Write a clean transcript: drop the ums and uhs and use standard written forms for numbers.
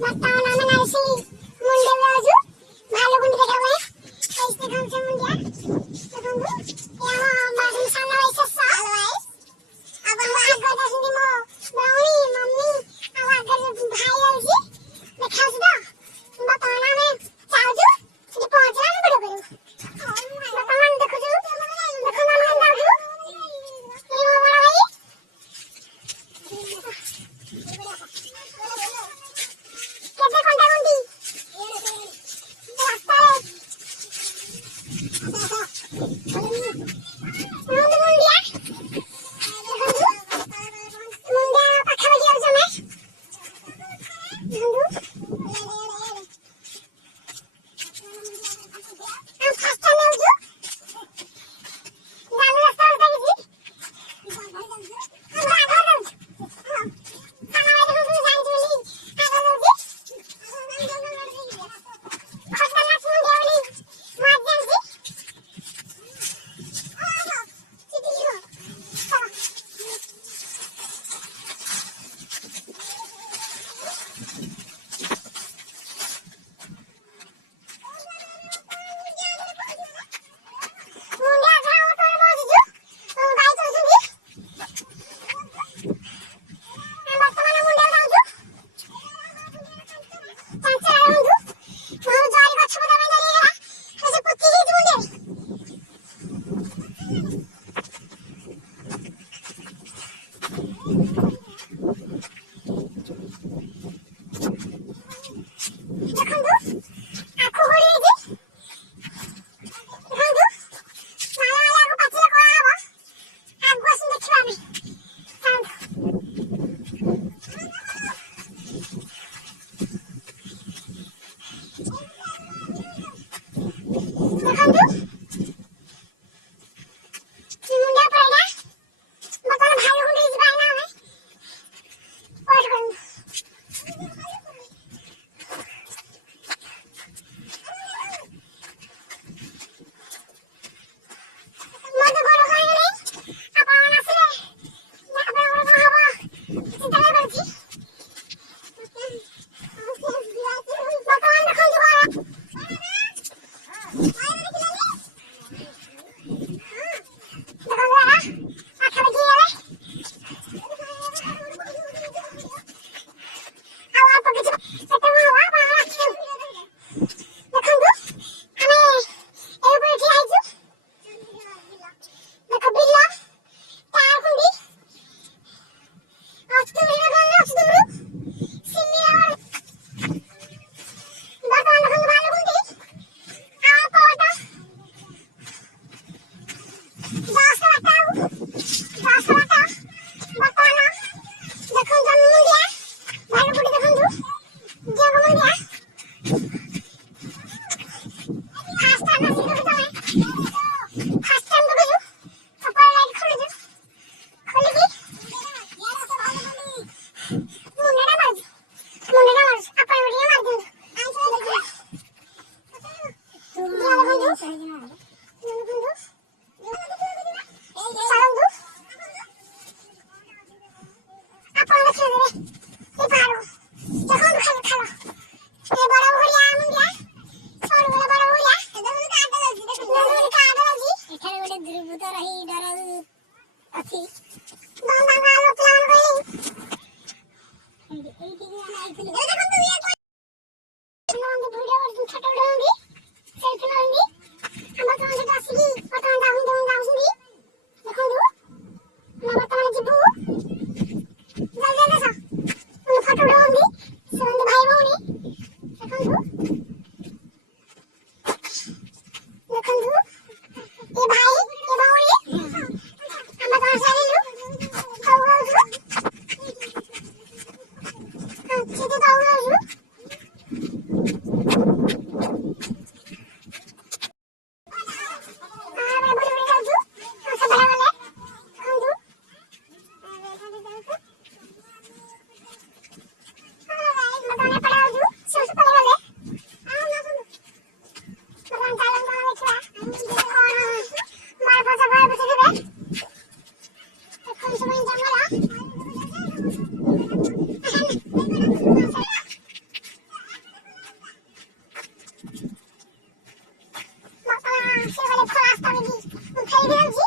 ବର୍ତ୍ତମାନ ଆମେ ନାଇସି ମୁଣ୍ଡେ ଯାଉଛୁ ଭାଲୁକୁଣ୍ଡି ଦେଖିବା ପାଇଁ। ଏଇଠି ଦେଖନ୍ତୁ ସେ ମୁଣ୍ଡିଆ ଦେଖନ୍ତୁ ଏ ଆମ ବାଡ଼ି ସାନ ଭାଇ ଶେଷ ଆଉ ଆଗ ଯାଉଛନ୍ତି ମୋ ଭଉଣୀ ମମ୍ମି ଆଉ ଆଗରେ ଭାଇ ଯାଉଛି ଦେଖାଉଛି ତ। ବର୍ତ୍ତମାନ ଆମେ ଯାଉଛୁ ସେଠି ପହଞ୍ଚିଲା ଆମେ ଭିଡ଼ିଓ କରିବୁ। ବର୍ତ୍ତମାନ ଦେଖୁଛୁ ଦେଖନ୍ତୁ ଆମେ ଯାଉଛୁ ଏ ମୋ ବଡ଼ ଭାଇ କେତେ ଘଣ୍ଟା ଗୁଣ୍ଡି ରାସ୍ତାରେ ମୁଣ୍ଡିଆ ପାଖାପାଖି ଯାଉଛୁ ଆମେ ଫାଷ୍ଟ ଟାଇମ୍ ଯାଉଛୁ ଜାନୁ ରାସ୍ତା ଉଠାଇଛି রাস্তা দিয়ে ফেলে দিলাম জি